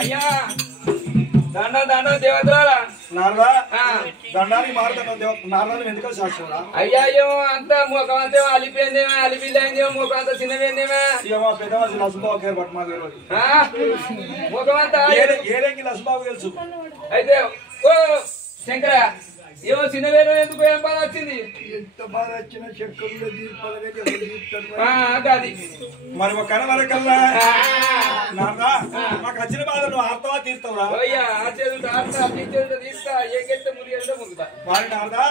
అయ్యా దండ దేవతల దండానికి మారుతాను నారాయణ ఎందుకు సాక్షిరా అయ్యాయో అంత ముఖం అంతా అలిపోయిందేమో అలిపిల్లేందేమో ముఖం అంతా చిన్నవేందేమో మా పెద్దవాళ్ళు లసుబాబు గారు పట్టు మాకు ముఖం అంతా ఏడేకి లసుబాబు తెలుసు అయితే ఓ శంకర ఏమో చిన్నవేరు ఎందుకు ఏం బాధ వచ్చింది ఎంత బాధ వచ్చిన చెక్కలు కాదు మరి ఒక కన వరకల్లా నారదా మాకు వచ్చిన బాధ నువ్వు ఆర్తవా తీస్తావురా అయ్యా ఆ చేతులు ఆడతా ఈ చేతులు తీస్తా ఏ గెట్ట మురి అంటే మురుగుతా వారి నారదా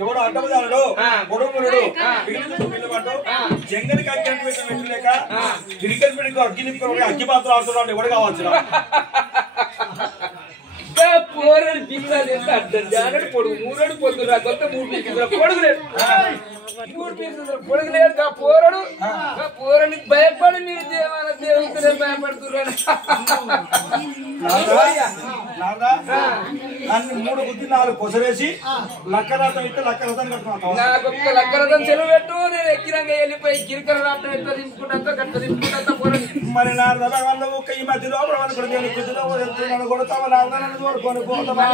ఎవడు అడ్డమదారుడు గొడవడు పిల్లవాడు జంగలికి అగ్గి పెట్టలేక క్రికెట్ పెడికి అగ్గి నింపుకొని అగ్గి పాత్ర ఆడుతున్నాడు ఎవడు కావచ్చు పోరడు పిల్లలు ఎంత అర్థం జానడు పొడుగు మూరడు పొద్దురా కొత్త మూడు పీసురా పొడుగులేడు మూడు పీసురా పొడుగులేడు ఆ పోరడు ఆ పోరని భయపడి మీరు దేవాల దేవుడితో భయపడుతున్నారు అన్ని 3 గుద్ది 4 కొసరేసి లక్కరథం ఇస్తే లక్కరథం కట్టుకుంటాం నాకు ఒక్క లక్కరథం చెరువు పెట్టు నేను ఎక్కిరంగా వెళ్ళిపోయి గిరికర రాత్రి ఎట్లా దింపుకుంటా గట్ట దింపుకుంటా పోరని మరి నారద వాళ్ళు ఈ మధ్య లోపల అనుకుని నేను కుదిలో వెళ్తున్నాను కొడతావా నారద కోరుకొని పోతావా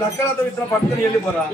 లక్కలతో ఇట్లా పట్టుకుని వెళ్ళిపోరా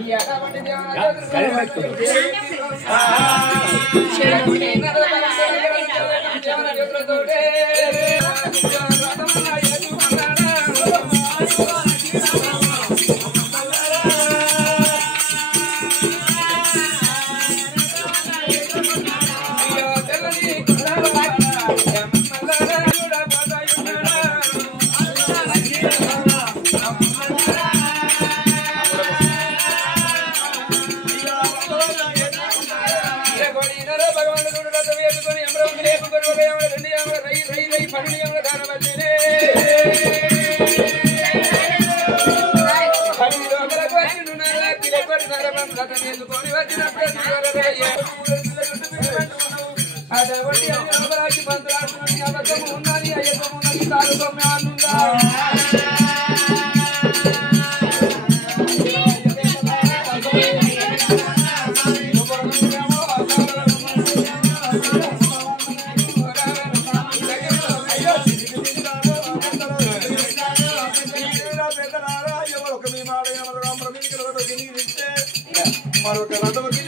మరొక రథముకి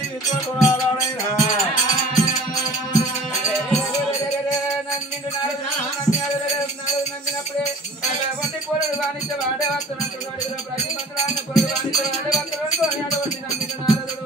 నమ్మినప్పుడే పోరాడు వాణిజ్య వాడే వస్తున్నట్టు ప్రతి మంత్రాన్ని పోరాడు వాణిజ్య వాడే వస్తున్నట్టు నమ్మిన నారదుడు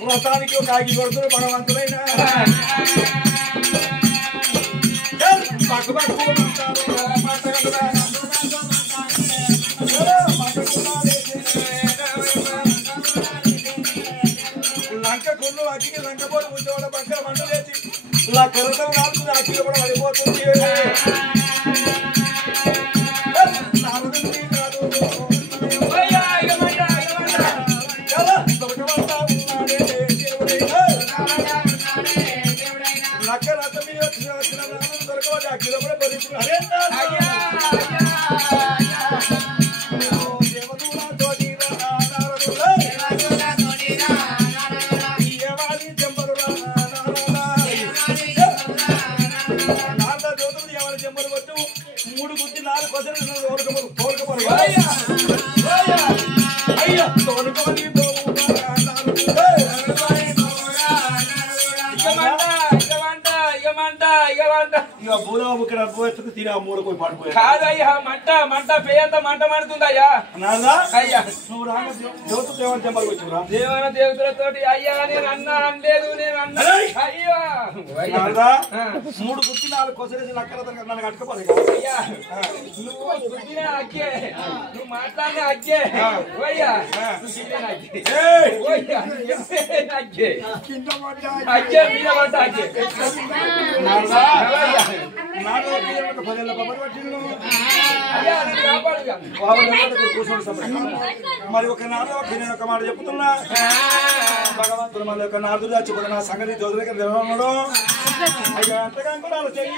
వ్రతానికి ఒక ఆగి కొడుతున్నారు భగవంతుడైన లంక కొల్లు అగ్గికి లంకపోటు ఉంచేవాళ్ళ పక్కన మంట లేచి ఇలా కరతం రాదు అగ్గిలో కూడా పడిపోతుంది చెంబరు ఇక భూరావు ఇక్కడ పోయేస్తుంది తీరా మూడు పోయి పడిపోయా కాదయ్యా మంట పేయంత మంట మండుతుందయ్యా నాదా అయ్యా నువ్వు రాగా దేవత దేవత టెంపల్కి వచ్చిరా దేవన దేవతలతోటి అయ్యా నేను అన్నా అనలేదు నేను అన్నా అయ్యో నాదా 3 గుర్తి 4 కొసరేసి లక్కల నన్ను కట్టుకోవాలి అయ్యా నువ్వు గుద్దిన అక్కే నువ్వు మాట్లాడిన అక్కే ఓయ్యా నువ్వు తిరిగిన అక్కే ఓయ్యా అక్కే కింద పడ్డ అక్కే మీద పడ్డ అక్కే నాదా అయ్యా నాదా తీయమంటే 10 పబ్బర్ వచ్చిండు అయ్యా నన్ను కాపాడుగా కూర్చోండి సమయం మరి ఒక నాదా నేను ఒక మాట చెప్తున్నా భగవంతుడు మళ్ళీ ఒక నాదుడు చచ్చిపోతే నా సంగతి జోదులకి తెలియన్నాడు అయ్యా అంతగా కూడా చెయ్యి